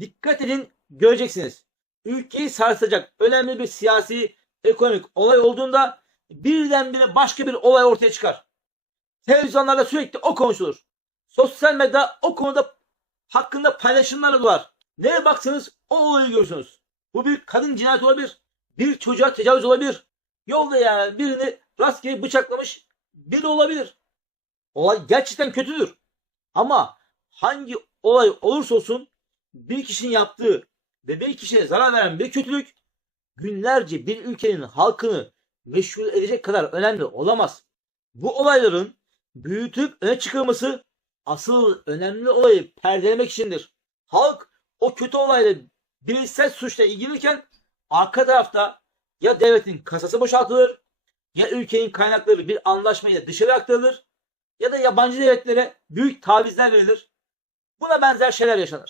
Dikkat edin göreceksiniz. Ülkeyi sarsacak önemli bir siyasi ekonomik olay olduğunda birdenbire başka bir olay ortaya çıkar. Televizyonlarda sürekli o konuşulur. Sosyal medyada o konuda hakkında paylaşımlar var. Neye baksanız o olayı görürsünüz. Bu bir kadın cinayeti olabilir. Bir çocuğa tecavüz olabilir. Yolda yani birini rastgele bıçaklamış biri olabilir. Olay gerçekten kötüdür. Ama hangi olay olursa olsun bir kişinin yaptığı ve bir kişiye zarar veren bir kötülük günlerce bir ülkenin halkını meşgul edecek kadar önemli olamaz. Bu olayların büyütüp öne çıkılması asıl önemli olayı perdelemek içindir. Halk o kötü olayla bireysel suçla ilgilenirken arka tarafta ya devletin kasası boşaltılır ya ülkenin kaynakları bir anlaşmayla dışarı aktarılır ya da yabancı devletlere büyük tavizler verilir. Buna benzer şeyler yaşanır.